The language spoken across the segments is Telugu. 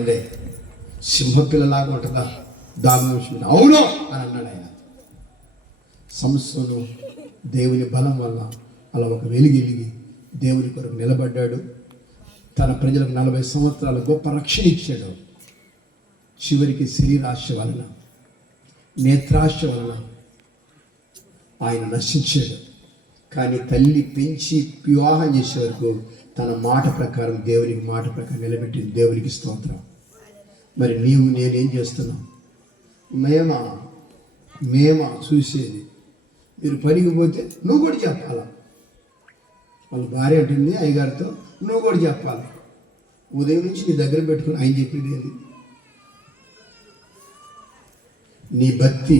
అంటే సింహపిల్లలాగా ఉంటుందా దామోషుడు? అవును అని అన్నాడు ఆయన. సంసోను దేవుని బలం వల్ల అలా ఒక వెలిగి దేవుని కొరకు నిలబడ్డాడు. తన ప్రజలకు 40 సంవత్సరాల గొప్ప రక్షణ ఇచ్చాడు. చివరికి శరీరాశ వలన, నేత్రాశ వలన ఆయన నశించాడు. కానీ తల్లి పెంచి వివాహం చేసే వరకు తన మాట ప్రకారం దేవునికి మాట ప్రకారం నిలబెట్టింది. దేవునికి స్తోత్రం. మరి నీవు నేనేం చేస్తున్నాం? మేమా చూసేది? మీరు పనికి పోతే నువ్వు కూడా చెప్పాలా. వాళ్ళ భార్య అంటుంది అయ్యగారితో, నువ్వు కూడా చెప్పాలి. ఉదయం నుంచి నీ దగ్గర పెట్టుకుని ఆయన చెప్పేది ఏంది? నీ భక్తి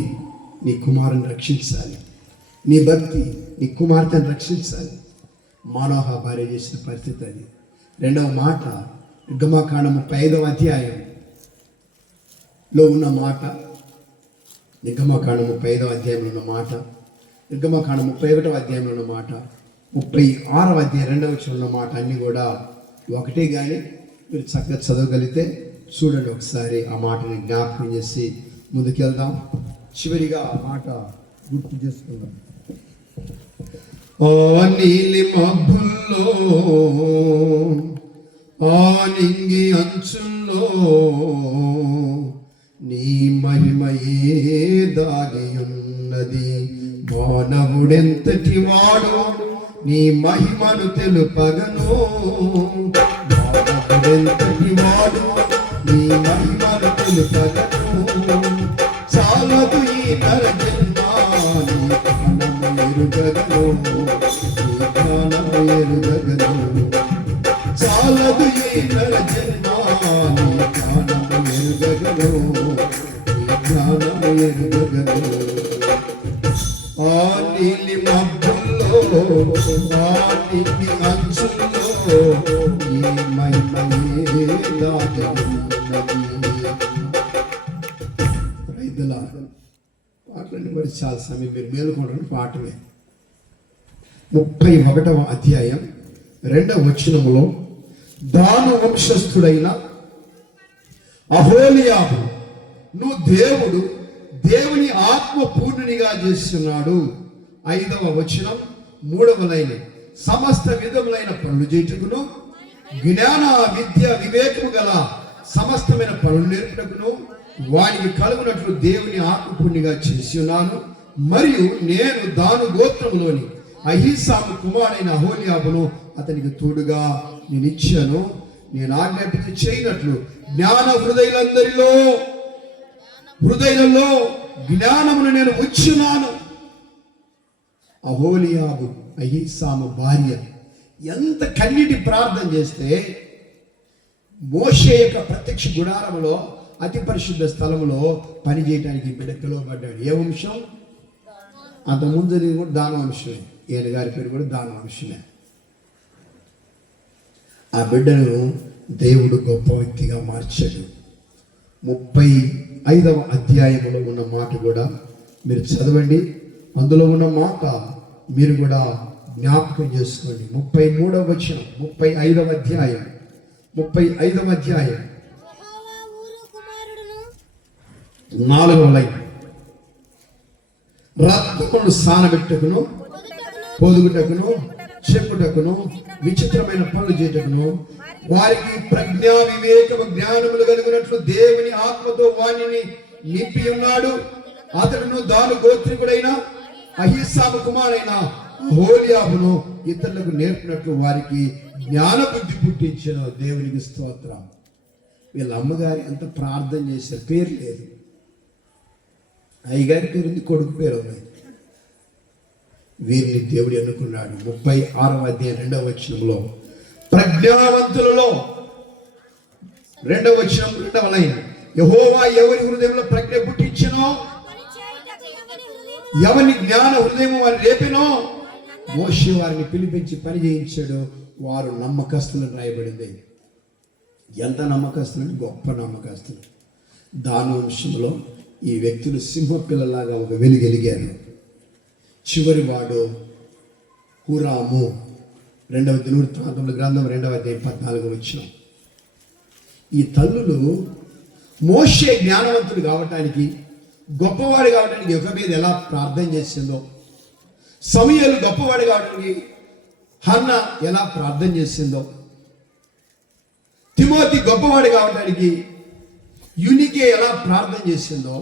నీ కుమారుని రక్షించాలి, నీ భక్తి నీ కుమార్తెను రక్షించాలి. మానోహ భార్య చేసిన పరిస్థితి అది. రెండవ మాట నిర్గమకాండం 35వ అధ్యాయంలో ఉన్న మాట, నిర్గమకాండం 35వ అధ్యాయంలో ఉన్న మాట, నిర్గమకాండం 31వ అధ్యాయంలో ఉన్న మాట, 36వ అధ్యాయం 2వ వచనంలో ఉన్న మాట అన్నీ కూడా ఒకటే. కానీ మీరు చక్కగా చదవగలిగితే చూడండి ఒకసారి. ఆ మాటని జ్ఞాపకం చేసి ముందుకెళ్దాం. చివరిగా ఆ మాట గుర్తు చేసుకుందాం. ఆ నీలి మబ్బుల్లో, ఆ నింగి అంచుల్లో నీ మహిమయే దాగి ఉన్నది. మానవుడెంతటి వాడు నీ మహిమను తెలుపగను. మానవుడెంతటి వాడు నీ మహిమను తెలుపగను. చాలదు ఈ నరజన్మాని ఎరుగగను, నీ జ్ఞానము ఎరుగగను. చాలదు ఈ నరజన్మాని జ్ఞానము ఎరుగగను, నీ జ్ఞానము ఎరుగగను. ఆ నీలి మబ్బుల్లో, ఆ నీలి అంచుల్లో ఈ మహిమయే దాగి ఉన్నది. రైతుల పాటలన్నీ బట్టి చాలా సమయం మీరు మేలుకోవడానికి పాటలే. 31వ అధ్యాయం 2వ వచనములో, దాను వంశస్థుడైన అహోలియాబు నువ్వు దేవుని ఆత్మ పూర్ణునిగా చేస్తున్నాడు. 5వ వచనం 3వ లైన్, సమస్త విధములైన పనులు చేయుటకును, జ్ఞాన విద్య వివేకము గల సమస్తమైన పనులు నేర్పుటకును వానికి కలుగునట్లు దేవుని ఆత్మ పూర్ణిగా చేసి ఉన్నాను. మరియు నేను దాను గోత్రములోని అహీసాము కుమారుడైన అహోలియాబును అతనికి తోడుగా నేను ఇచ్చాను. నేను ఆజ్ఞాపించి చేయనట్లు జ్ఞాన హృదయాలలో జ్ఞానమును నేను ఉంచున్నాను. అహోలియాబు అహీసాము భార్య ఎంత కన్నీటి ప్రార్థన చేస్తే మోషే యొక్క ప్రత్యక్ష గుడారములో అతి పరిశుద్ధ స్థలములో పని చేయడానికి బిడ్డ పిలువబడ్డాడు. ఏ వంశం? అంతకుముందు కూడా దాన వంశమే. ఈయన గారి పేరు కూడా దాన వంశమే. ఆ బిడ్డను దేవుడు గొప్ప వ్యక్తిగా మార్చాడు. 35వ అధ్యాయంలో ఉన్న మాట కూడా మీరు చదవండి. అందులో ఉన్న మాట మీరు కూడా జ్ఞాపకం చేసుకోండి. 33వ వచనం, 35వ అధ్యాయం 4వ లైన్, రత్నమును సానబెట్టుకును, పొదుగుటకును, చెప్పుటకును, విచిత్రమైన పనులు చేయుటకును వారికి ప్రజ్ఞా వివేకము జ్ఞానములు కలిగినట్లు దేవుని ఆత్మతో వాణిని నింపి ఉన్నాడు. అతడును దాను గోత్రికుడైన అహీసాము కుమారుడైన అహోలియాబును ఇతరులకు నేర్పినట్లు వారికి జ్ఞాన బుద్ధి పుట్టించిన దేవునికి స్తోత్రం. వీళ్ళ అమ్మగారు ఎంత ప్రార్థన చేశారు. పేరు లేదు, అయ్యగారి పేరు ఉంది, కొడుకు పేరు ఉంది. వీరిని దేవుడు ఎన్నుకున్నాడు. 36వ అధ్యాయం 2వ వచనంలో, ప్రజ్ఞావంతులలో 2వ వచనం 2వ లైన్, యెహోవా ఎవరి హృదయంలో ప్రజ్ఞ పుట్టించెనో, ఎవరి జ్ఞాన హృదయం వారిని రేపెనో మోషే వారిని పిలిపించి పని చేయించాడు. వారు నమ్మకస్తులు రాయబడింది. ఎంత నమ్మకస్తులు? గొప్ప నమ్మకస్తులు. దాని వంశంలో ఈ వ్యక్తులు సింహపిల్లలాగా ఒక వెలిగెలిగారు. చివరి వాడు హురాము. 2వ దినవృత్తాంతముల గ్రంథం 2వ అధ్యాయం 14వ వచనం. ఈ తల్లులు మోషే జ్ఞానవంతుడు కావటానికి, గొప్పవాడు కావటానికి యొకెబెదు ఎలా ప్రార్థన చేసిందో, సమూయేలు గొప్పవాడు కావడానికి హన్న ఎలా ప్రార్థన చేసిందో, తిమోతి గొప్పవాడు కావడానికి యూనికే ఎలా ప్రార్థన చేసిందో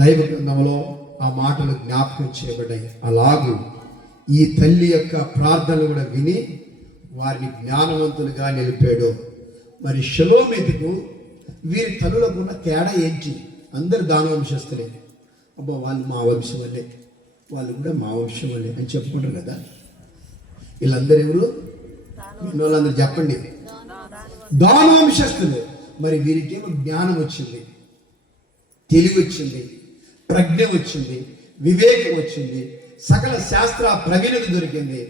దైవ గ్రంథంలో ఆ మాటలు జ్ఞాపకం చేయబడ్డాయి. అలాగూ ఈ తల్లి యొక్క ప్రార్థనలు కూడా విని వారిని జ్ఞానవంతులుగా నిలిపాడు. మరి షలోమీతుకు వీరి తల్లులకు ఉన్న తేడా ఏంటి? అందరు దానవంశస్తులే. అబ్బా వాళ్ళు మా వంశం వల్లే, వాళ్ళు కూడా మా వంశం వల్లే అని చెప్పుకుంటారు కదా. వీళ్ళందరూ ఎవరు? వాళ్ళందరూ చెప్పండి. దానవంశస్తులే. మరి వీరికేమో జ్ఞానం వచ్చింది, తెలివి వచ్చింది, ప్రజ్ఞ వచ్చింది, వివేకం వచ్చింది, సకల శాస్త్ర ప్రవీణత దొరికింది,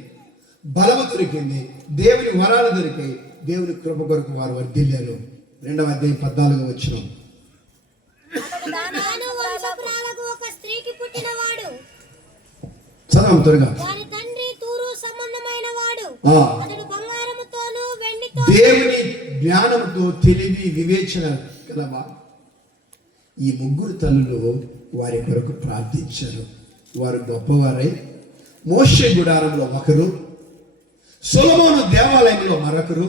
బలము దొరికింది, దేవుని వరాలు దొరికాయి. దేవుని కృప కొరకు వారు వర్ధిల్లారు. 2వ అధ్యాయం 14వ వచనం. చదవం త్వరగా. దేవుని జ్ఞానంతో తెలివి వివేచన గలవా. ఈ ముగ్గురు తల్లులు వారి కొరకు ప్రార్థించారు. వారు గొప్పవారై మోషే గుడారంలో ఒకరు, సొలొమోను దేవాలయంలో మరొకరు,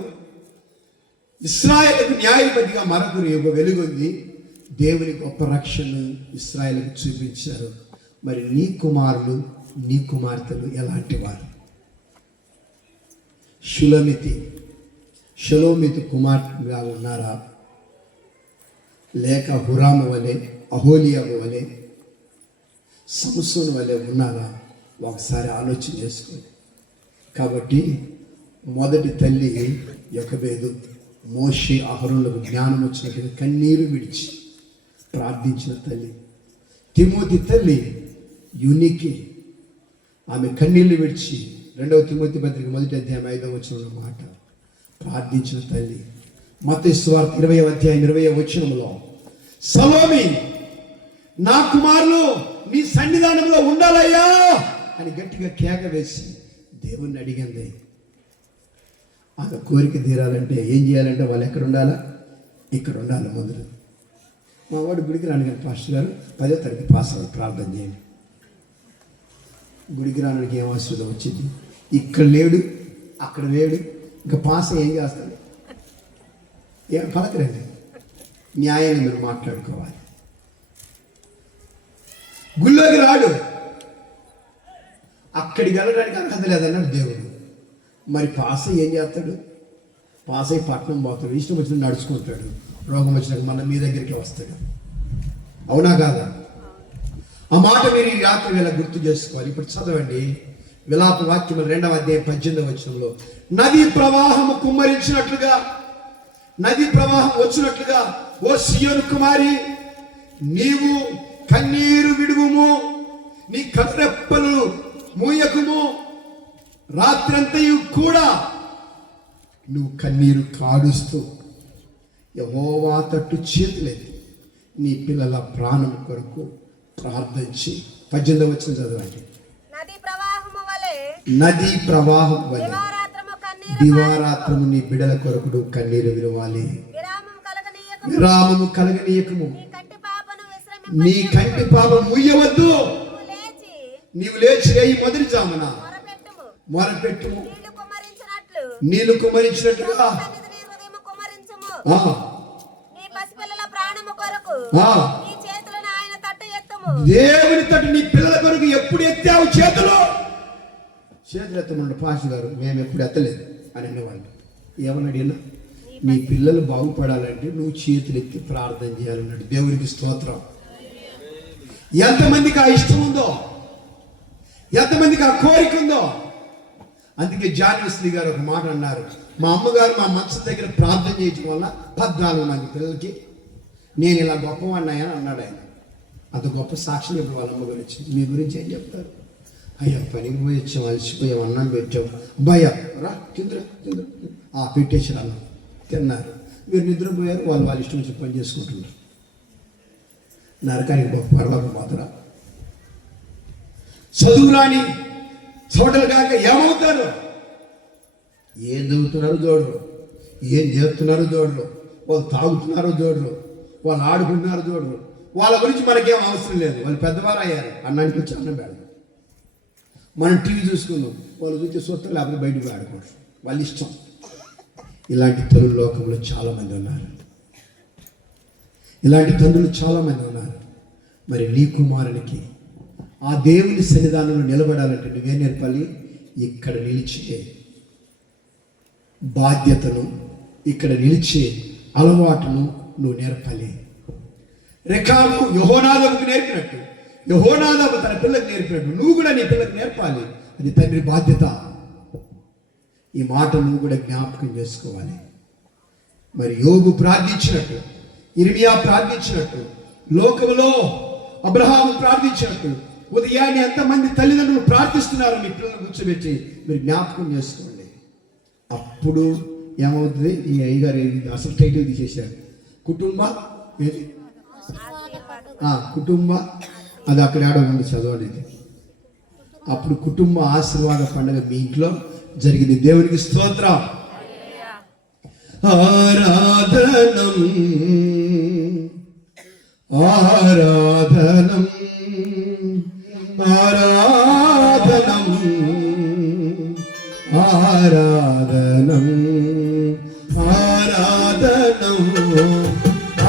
ఇశ్రాయేలుకు న్యాయాధిపతిగా మరొకరు యుగ వెలుగుంది. దేవుని గొప్ప రక్షణ ఇశ్రాయేలుకు చూపించారు. మరి నీ కుమారులు, నీ కుమార్తెలు ఎలాంటి వారు? షలోమితి కుమార్తెగా ఉన్నారా? లేక హురాము వలె, అహోలియాబు వలె, సంసోను వలె ఉన్నారా? ఒకసారి ఆలోచన చేసుకోండి. కాబట్టి మొదటి తల్లి యొకెబెదు మోషే అహరోనులకు జ్ఞానం వచ్చినట్టుగా కన్నీరు విడిచి ప్రార్థించిన తల్లి. తిమోతి తల్లి యూనికే, ఆమె కన్నీళ్లు విడిచి 2వ తిమోతి పత్రిక 1వ అధ్యాయం 5వ వచనంలో మాట ప్రార్థించిన తల్లి. మత్తయి సువార్త 20వ అధ్యాయం 20వ వచనంలో సలోమి నా కుమారులు నీ సన్నిధానంలో ఉండాలయ్యా అని గట్టిగా కేక వేసి దేవుణ్ణి అడిగింది. ఆమె కోరిక తీరాలంటే ఏం చేయాలంటే వాళ్ళు ఎక్కడ ఉండాలా? ఇక్కడ ఉండాలి. మొదలు మా వాడు గుడికి రాను కానీ పాస్టర్ గారు 10వ తరగతి పాస్ అవ్వాలి, ప్రార్థన చేయండి. గుడికి రావడానికి ఏం అవసరం వచ్చింది? ఇక్కడ లేడు, అక్కడ లేడు, ఇంకా పాస్ ఏం చేస్తాడు? ఏం పలకరండి, న్యాయంగా మీరు మాట్లాడుకోవాలి. గుళ్ళోకి రాడు, అక్కడికి వెళ్ళడానికి అర్హత లేదన్నాడు దేవుడు. మరి పాస్ ఏం చేస్తాడు? పాస్ అయి పట్నం పోతాడు, ఇష్టం వచ్చిన నడుచుకుంటాడు, రోగం వచ్చినాక మళ్ళీ మీ దగ్గరికి వస్తాడు. అవునా కాదా? ఆ మాట మీరు ఈ రాత్రి వేళ గుర్తు చేసుకోవాలి. ఇప్పుడు చదవండి విలాప వాక్యములు 2వ అధ్యాయం 18వ వచనంలో, నదీ ప్రవాహము కుమ్మరించినట్లుగా, నదీ ప్రవాహం వచ్చినట్లుగా ఓ సియోను కుమారి నీవు కన్నీరు విడువుము, నీ కన్నెప్పలు మూయకుము, రాత్రంతయు కూడా నువ్వు కన్నీరు కాడుస్తూ యెహోవా తట్టు చేతులెత్తి నీ పిల్లల ప్రాణం కొరకు ప్రార్థించి 18వ వచనం చదవండి. నదీ ప్రవాహం వలె దివారాత్రము నీ బిడల కొరకు కన్నీరు విరవాలి, విరామము కలగనీయకము, నీ కంటి పాపం ముయ్యవద్దు, నీవు లేచి ఈ మొదటి జామున మొరపెట్టుము, నీళ్లు కుమ్మరించినట్లుగా దేవుని తట్టు నీ పిల్లల కొరకు ఎప్పుడు ఎత్తావు చేతులు ఎత్తమండి. పాస్ గారు మేము ఎప్పుడు ఎత్తలేదు అని అనేవాళ్ళు. ఏమని అడిగినా నీ పిల్లలు బాగుపడాలంటే నువ్వు చేతులు ఎత్తి ప్రార్థన చేయాలన్నాడు. దేవునికి స్తోత్రం. ఎంతమందికి ఆ ఇష్టం ఉందో, ఎంతమందికి ఆ కోరిక ఉందో. అందుకే జాన్ వెస్లీ గారు ఒక మాట అన్నారు, మా అమ్మగారు మా మంచం దగ్గర ప్రార్థన చేయడం వల్ల 14 మంది పిల్లలకి నేను ఇలా గొప్పవాడినాయని అన్నాడు ఆయన. అంత గొప్ప సాక్షి ఇప్పుడు వాళ్ళ అమ్మ గురించి. మీ గురించి ఏం చెప్తారు? అయ్యా పనికి పోయి వచ్చాం, అలసిపోయాం, అన్నం పెట్టాం, భయ రా తిందురా తిందురా పెట్టేసారు, అన్నం తిన్నారు. మీరు నిద్రపోయారు, వాళ్ళు ఇష్టం వచ్చి పని చేసుకుంటున్నారు. నరకానికి గొప్ప పరలోకం పోతారా? చదువురాని చోటలు కాక ఏమవుతారు? ఏం చదువుతున్నారు చూడరు, ఏం చేస్తున్నారు చూడరు. వాళ్ళు తాగుతున్నారో చూడరు, వాళ్ళు ఆడుకుంటున్నారో చూడరు. వాళ్ళ గురించి మనకేం అవసరం లేదు. వాళ్ళు పెద్దవారు అయ్యారు, అన్నానికి వచ్చి అన్నం పెడతారు. మనం టీవీ చూసుకున్నాం, వాళ్ళు చూస్తే చూస్తారు, లేకపోతే బయటకు ఆడుకోవడం వాళ్ళ ఇష్టం. ఇలాంటి తల్లులు లోకంలో చాలామంది ఉన్నారు. ఇలాంటి తండ్రులు చాలామంది ఉన్నారు. మరి నీ కుమారునికి ఆ దేవుని సన్నిధానంలో నిలబడాలంటే నువ్వే నేర్పాలి? ఇక్కడ నిలిచే బాధ్యతను, ఇక్కడ నిలిచే అలవాటును నువ్వు నేర్పాలి. రెకాబు యెహోనాదాబుకు నేర్పినట్టు, యెహోనాదాబు తన పిల్లలకు నేర్పినట్టు నువ్వు కూడా నీ పిల్లలకు నేర్పాలి. అది తండ్రి బాధ్యత. ఈ మాట నువ్వు కూడా జ్ఞాపకం చేసుకోవాలి. మరి యోబు ప్రార్థించినట్టు, ఇర్మియా ప్రార్థించినట్టు, లోకములో అబ్రహాము ప్రార్థించినట్టు, ఉదయాన్ని ఎంతమంది తల్లిదండ్రులు ప్రార్థిస్తున్నారు మీ పిల్లలను కూర్చోబెట్టి మీరు జ్ఞాపకం చేసుకోండి. అప్పుడు ఏమవుతుంది? ఈ అయ్యగారు అసలు టైటిల్ తీసేశారు, కుటుంబ అది అక్కడ ఏడో ఉంది, చదవండి. అప్పుడు కుటుంబ ఆశీర్వాద పండుగ మీ ఇంట్లో జరిగింది. దేవునికి స్తోత్రం. ఆరాధనం ఆరాధనం ఆరాధనం ఆరాధనం ఆరాధనం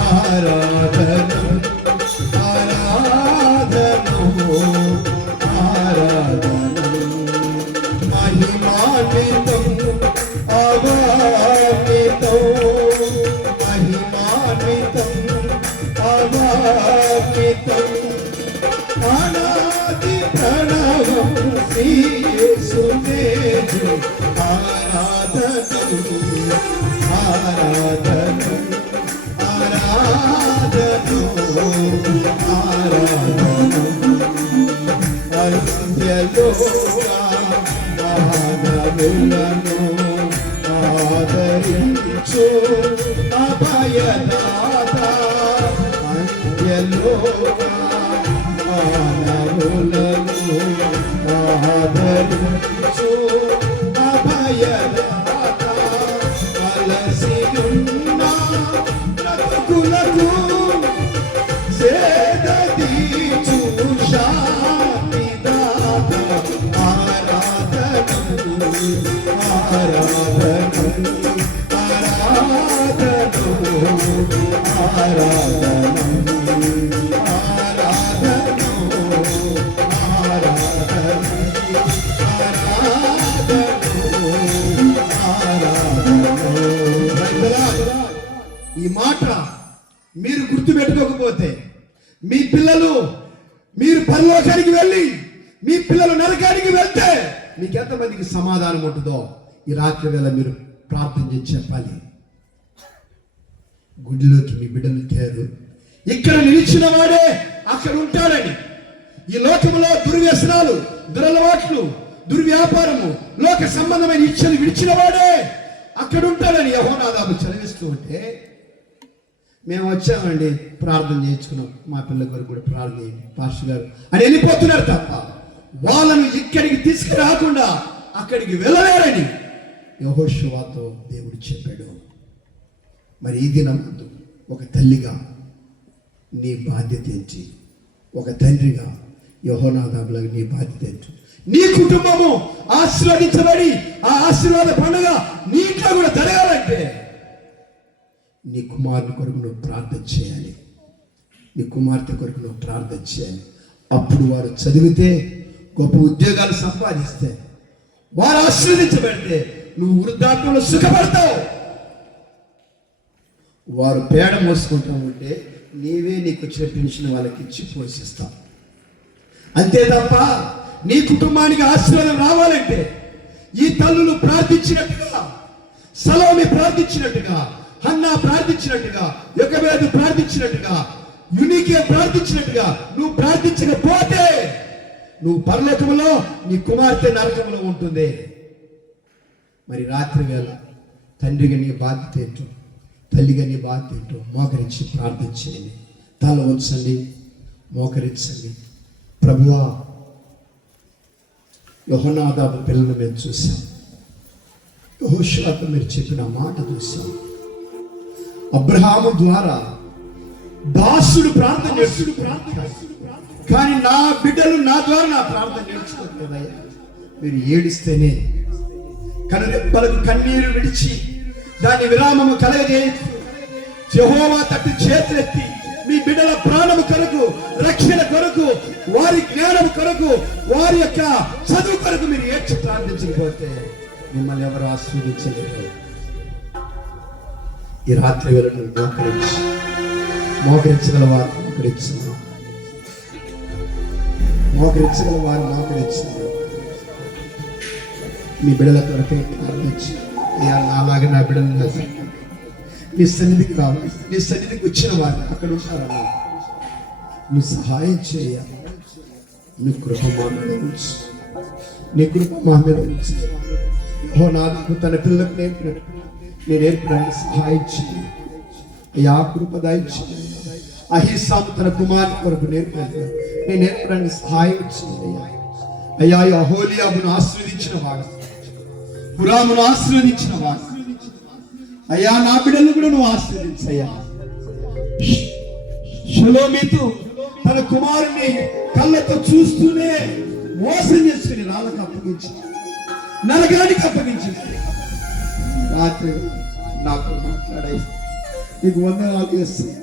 ఆరాధనం ఆరాధనం మహిమాన్వితం అవాన్వితం మహిమాన్వితం అవాన్వితం అనాది ప్రణవం శ్రీ యేసుదేవు ఆరాధనం ఆరాధనం ఆరాధనం ఆరాధనం అంత్యలోగా మానవులను ఆదరించు అభయదాత. అంత్యలోగా మానవులను ఆదరించు అభయదాత. అలసియున్న బ్రతుకులకు సేద తీర్చు శాంతిదాత. ఆరాధనం ఆరాధనం ఆరాధనం ఆరాధనం ఈ మాట మీరు గుర్తుపెట్టుకోకపోతే మీ పిల్లలు, మీరు పరలోకానికి వెళ్ళి మీ పిల్లలు నరకానికి వెళ్తే మీకు ఎంతమందికి సమాధానం ఉంటుందో ఈ రాత్రి వేళ మీరు ప్రార్థన చేసి చెప్పాలి. గుడిలోకి మీ బిడ్డలు తేరు, ఇక్కడ నిలిచిన వాడే అక్కడ ఉంటాడని. ఈ లోకంలో దుర్వ్యసనాలు, దురలవాట్లు, దుర్వ్యాపారము, లోక సంబంధమైన ఇచ్చలు విడిచిన వాడే అక్కడ ఉంటాడని యెహోనాదాబు చదివిస్తూ ఉంటే మేము వచ్చామండి, ప్రార్థన చేయించుకున్నాం, మా పిల్లల కొరకు కూడా ప్రార్థన చేయండి పాస్టర్ గారు అని వెళ్ళిపోతున్నారు తప్ప వాళ్ళను ఇక్కడికి తీసుకురాకుండా అక్కడికి వెళ్ళలేరని యెహోషువతో దేవుడు చెప్పాడు. మరి ఈ దినం ఒక తల్లిగా నీ బాధ్యత ఏంటి? ఒక తండ్రిగా యెహోనాదాబులాగా నీ బాధ్యత ఏంటి? నీ కుటుంబము ఆశీర్వదించబడి ఆ ఆశీర్వాద పండుగ నీ ఇంట్లో కూడా జరగాలంటే నీ కుమారుని కొరకు నువ్వు ప్రార్థన చేయాలి, నీ కుమార్తె కొరకు నువ్వు ప్రార్థన చేయాలి. అప్పుడు వారు చదివితే, గొప్ప ఉద్యోగాలు సంపాదిస్తే, వారు ఆశీర్వదించబడితే నువ్వు వృద్ధాత్మలో సుఖపడతావు. వారు పేడ మోసుకుంటా ఉంటే నీవే నీకు వచ్చిన పెన్షన్ వాళ్ళకి ఇచ్చి పోషిస్తావు. అంతే తప్ప నీ కుటుంబానికి ఆశీర్వాదం రావాలంటే ఈ తల్లులు ప్రార్థించినట్టుగా, సలోమి ప్రార్థించినట్టుగా, హన్నా ప్రార్థించినట్టుగా, యొకెబెదు ప్రార్థించినట్టుగా, యూనికే ప్రార్థించినట్టుగా నువ్వు ప్రార్థించకపోతే నువ్వు పరలోకములో, నీ కుమార్తె నరకములో ఉంటుంది. మరి రాత్రి వేళ తండ్రిగా నీ బాధ్యత ఏంటో, తల్లిగా నీ బాధ్యత ఏంటో మోకరించి ప్రార్థన చేయండి. తల వంచండి, మోకరించండి. ప్రభువా, యెహోనాదాబు పిల్లలు మేము చూసాం, యెహోషువతో మీరు చెప్పిన మాట చూసాం. అబ్రహాము ద్వారా దాసుడు ప్రార్థన నేర్చుడు, కానీ నా బిడ్డలు నా ద్వారా నా ప్రార్థన నేర్చుకోలేదయ్యా. మీరు ఏడిస్తేనే కనురెప్పలకు కన్నీరు విడిచి దాని విరామము కలగజేయచ్చు. యెహోవా తట్టు చేతులెత్తి మీ బిడ్డల ప్రాణము కొరకు, రక్షణ కొరకు, వారి జ్ఞానం కొరకు, వారి యొక్క చదువు కొరకు మీరు ఏడ్చి ప్రార్థించకపోతే మిమ్మల్ని ఎవరు ఆశీర్వదించలేరు. ఈ రాత్రి వేళ మోకరించగల వారు మోకరించున్నారు, మోకరించగల వారు మోకరించున్నారు. మీ బిడ్డల కొరకే ప్రార్థించి, అయ్యా నాలాగే నా బిడ్డలు నీ సన్నిధికి రావాలి. నీ సన్నిధికి వచ్చిన వారు అక్కడ ఉంటారన్నా, నువ్వు సహాయం చేయాలి. నీ కృప మా మీద ఉంచు, నీ కృప మా మీద ఉంచు. ఓ నాకు తన పిల్లలకు నేను నేర్పడానికి సహాయం చేయి అయ్యా. కృప దయచేయి. అహిసాము తన కుమారుని కొరకు నేను నేర్పడానికి సహాయం చేయి అయ్యా. అహోలియాబును ఆశీర్వదించిన వాడు, హురామును ఆశీర్వదించిన వాడు అయ్యా, నా బిడ్డలను కూడా నువ్వు ఆశీర్వదించయ్యా. షలోమీతు తన కుమారుని కళ్ళతో చూస్తూనే మోసం చేసుకుని రాళ్ళకు అప్పగించి, నరకానికి అప్పగించింది. రాత్రి నాకు మాట్లాడాయి, నీకు వందనాలు చేస్తాయి.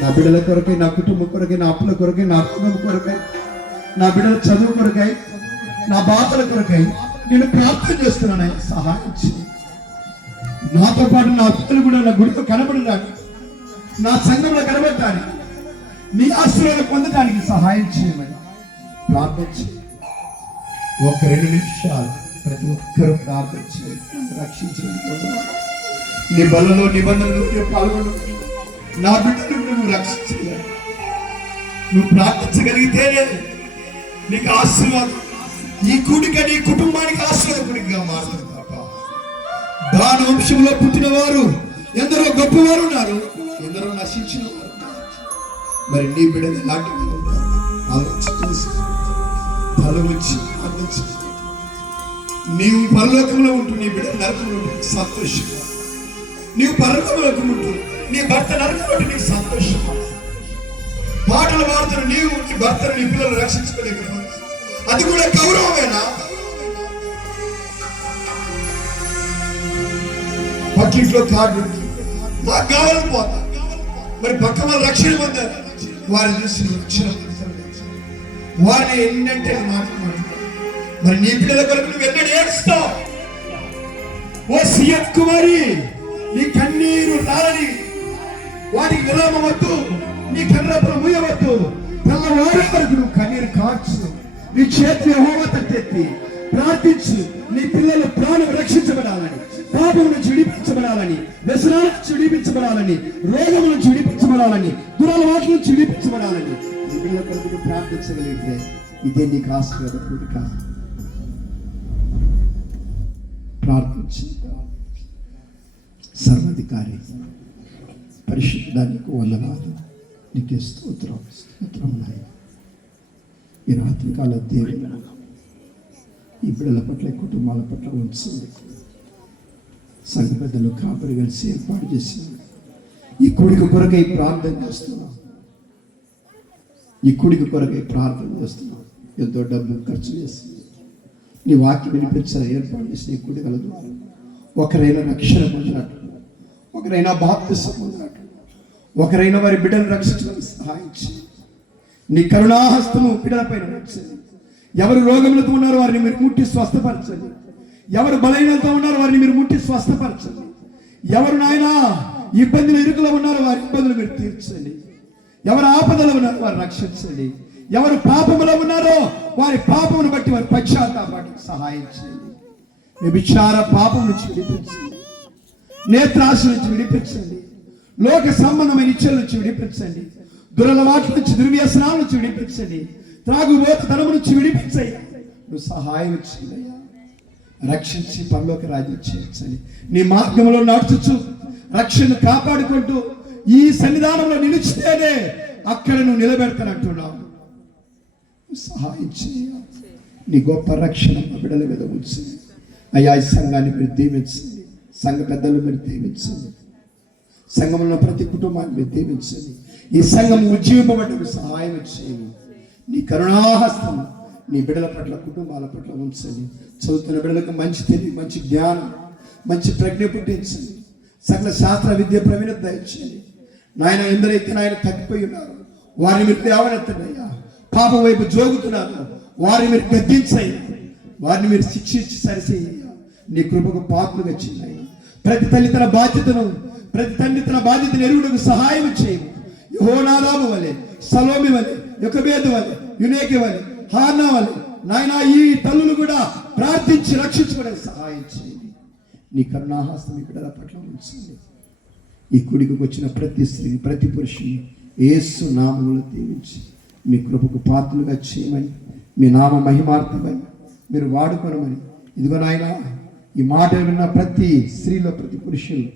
నా బిడ్డల కొరకై, నా కుటుంబం కొరకై, నా అప్పుల కొరకై, నా కుటుంబం కొరకై, నా బిడ్డల చదువు కొరకై, నా బాధల కొరకై నేను ప్రార్థన చేస్తున్నాను. సహాయం చేయి. నాతో పాటు నా పిల్లలు కూడా నా గుడితో కనబడడానికి, నా సంఘంలో కనబడటానికి, నీ ఆశీర్వాదం పొందడానికి సహాయం చేయమని ప్రార్థించి ఒక 2 నిమిషాలు ప్రతి ఒక్కరూ ప్రార్థించి రక్షించడం. నీ బలలో నిబంధనలు పాల్గొను. నా బిడ్డను నువ్వు రక్షించాలి. నువ్వు ప్రార్థించగలిగితేనే నీకు ఆశీర్వాదం. ఈ కూడిక నీ కుటుంబానికి ఆశీర్వాదకుడిగా మారుతుంది. దాని వంశంలో పుట్టిన వారు ఎందరో గొప్పవారు ఉన్నారు, ఎందరో నశించిన వారు. మరి నీ బిడ్డలు ఎలాంటి ఆలోచించి నీవు పరలోకంలో ఉంటూ నీ బిడ్డ నరకంలో ఉంటూ సంతోషంగా, నీవు పరలోకంలో ఉంటూ నీ భర్త నరకంలో నీకు సంతోషంగా పాటలు పాడుతున్న నీవు నీ భర్తను నీ పిల్లలు రక్షించుకోలేకపోతే అది కూడా గౌరవమేనా? పక్కింట్లో కార్డు నాకు కావాలని పోతా, మరి పక్క వాళ్ళు రక్షణ పొందారు, వారిని చూసి రక్షణ వారిని ఎన్నంటే మాట్లాడు. మరి నీ పిల్లల కొరకు నువ్వు ఎన్నడూ ఏడుస్తావు? ఓ సీఎం కుమారి, నీ కన్నీరు రాలని, వాటికి విరామం వద్దు, నీ కన్నప్పుడు మూయవద్దు. తెల్లవారి వరకు నువ్వు కన్నీరు కార్చు, నీ చేతి యెహోవా తట్టెత్తి ప్రార్థించు. నీ పిల్లలు ప్రాణం రక్షించబడాలని, పాపం నుంచి విడిపించబడాలని, వ్యసనాల నుంచి విడిపించబడాలని, రోగం నుంచి విడిపించబడాలని, దురలవాట్ల నుంచి విడిపించబడాలని నీ పిల్లల కొరకు ప్రార్థించగలిగితే ఇదే నీకు ఆశీర్వాదం కాదు. ప్రార్థించి సర్వాధికారి పరిశుద్ధానికి వందనాలు, నీకే స్తోత్రం స్తోత్రం నాయన. ఈ రాత్రికాల దేవుడు ఈ బిడ్డల పట్ల, కుటుంబాల పట్ల ఉంచింది. సంఘ పెద్దలు కాపరి కలిసి ఏర్పాటు చేసింది. ఈ కూడిక కొరకై ప్రార్థన చేస్తున్నాం, ఈ కూడిక కొరకై ప్రార్థన చేస్తున్నాం. ఎంతో డబ్బు ఖర్చు చేస్తుంది. నీ వాక్యం వినిపించాలి ఏర్పాటు చేసి ఈ కూడికల ద్వారా ఒకరైనా రక్షణ పొందినట్టు, ఒకరైనా బాప్తిసం పొందినట్టు, ఒకరైనా వారి బిడ్డను రక్షించడానికి సహాయం చేయి. నీ కరుణాహస్తము బిడ్డలపైన ఉంచండి. ఎవరు రోగములతో ఉన్నారో వారిని మీరు ముట్టి స్వస్థపరచండి. ఎవరు బలహీనతతో ఉన్నారో వారిని మీరు ముట్టి స్వస్థపరచండి. ఎవరు నాయనా ఇబ్బందులు ఇరుకులో ఉన్నారో వారి ఇబ్బందులు మీరు తీర్చండి. ఎవరు ఆపదలో ఉన్నారో వారు రక్షించండి. ఎవరు పాపములో ఉన్నారో వారి పాపమును బట్టి వారి పశ్చాత్తాపానికి సహాయం చేయండి. వ్యభిచార పాపం నుంచి విడిపించండి, నేత్రాశ నుంచి విడిపించండి, లోక సంబంధమైన ఇచ్చల నుంచి విడిపించండి, దురలవాట్ల నుంచి, దుర్వ్యసనాల నుంచి విడిపించండి, త్రాగుబోతు తనము నుంచి విడిపించయ్యా. నువ్వు సహాయం చేయయ్యా, రక్షించి పరలోక రాజ్యం చేర్చండి. నీ మార్గంలో నడుచుచు రక్షణ కాపాడుకుంటూ ఈ సన్నిధానంలో నిలిచితేనే అక్కడ నువ్వు నిలబెడతానంటున్నావు. సహాయం చేయ. నీ గొప్ప రక్షణ బిడ్డల మీద ఉంచండి అయ్యా. ఈ సంఘాన్ని మీరు దీవించండి, సంఘ పెద్దలు మీరు దీవించండి, సంఘంలో ప్రతి కుటుంబాన్ని మీరు దీవించండి. ఈ సంఘం ఉజ్జీవింపబడ్డకు సహాయం చేయండి. నీ కరుణాహస్తం నీ బిడ్డల పట్ల, కుటుంబాల పట్ల ఉంచండి. చదువుతున్న బిడ్డలకు మంచి తెలివి, మంచి జ్ఞానం, మంచి ప్రజ్ఞ పుట్టించండి. సకల శాస్త్ర విద్య ప్రవీణత దయచేయండి. నాయన ఎందరైతే నాయన తగ్గిపోయి ఉన్నారు వారిని మీరు లేవనెత్తండి అయ్యా. పాపం వైపు జోగుతున్నారు వారిని మీరు గద్దించయ్యా. వారిని మీరు శిక్షించి సరిచేయ్యా. నీ కృపకు పాత్రగా చేయండి. ప్రతి తల్లి తన బాధ్యతను, ప్రతి తండ్రి తన బాధ్యతను ఎరుగుటకు సహాయం చేయము. యెహోనాదాబు వలె, సలోమి వలె, యొకెబెదు వలె, యునేకి వలె, హానా వలె నాయన ఈ తల్లులు కూడా ప్రార్థించి రక్షించుకోవడానికి సహాయం చేయండి. నీ కరుణాహస్తం ఇక్కడ పట్ల ఉంచండి. ఈ కుడికి వచ్చిన ప్రతి స్త్రీ, ప్రతి పురుషుని యేసు నామములో దీవించి మీ కృపకు పాత్రలుగా చేయమని, మీ నామ మహిమార్థమని మీరు వాడుకోనమని. ఇదిగో నాయన ఈ మాట విన్న ప్రతి స్త్రీలో, ప్రతి పురుషులు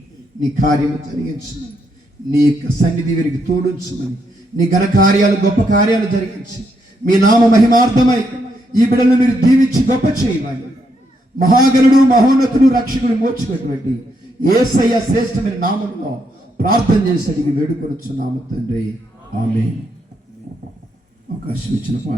నీ కార్యము జరిగించమని, నీ యొక్క సన్నిధి వీరికి తోడుంచమని, నీ ఘన కార్యాలు, గొప్ప కార్యాలు జరిగించి మీ నామ మహిమార్థమై ఈ బిడ్డలను మీరు దీవించి గొప్ప చేయమని మహాగణుడు, మహోన్నతుడు, రక్షకుడు, మోర్చుకున్నటువంటి యేసయ్య శ్రేష్టమైన నామంలో ప్రార్థన చేసి అడిగి వేడుకొనుచున్నాము తండ్రి. ఆమేన్. అవకాశం ఇచ్చిన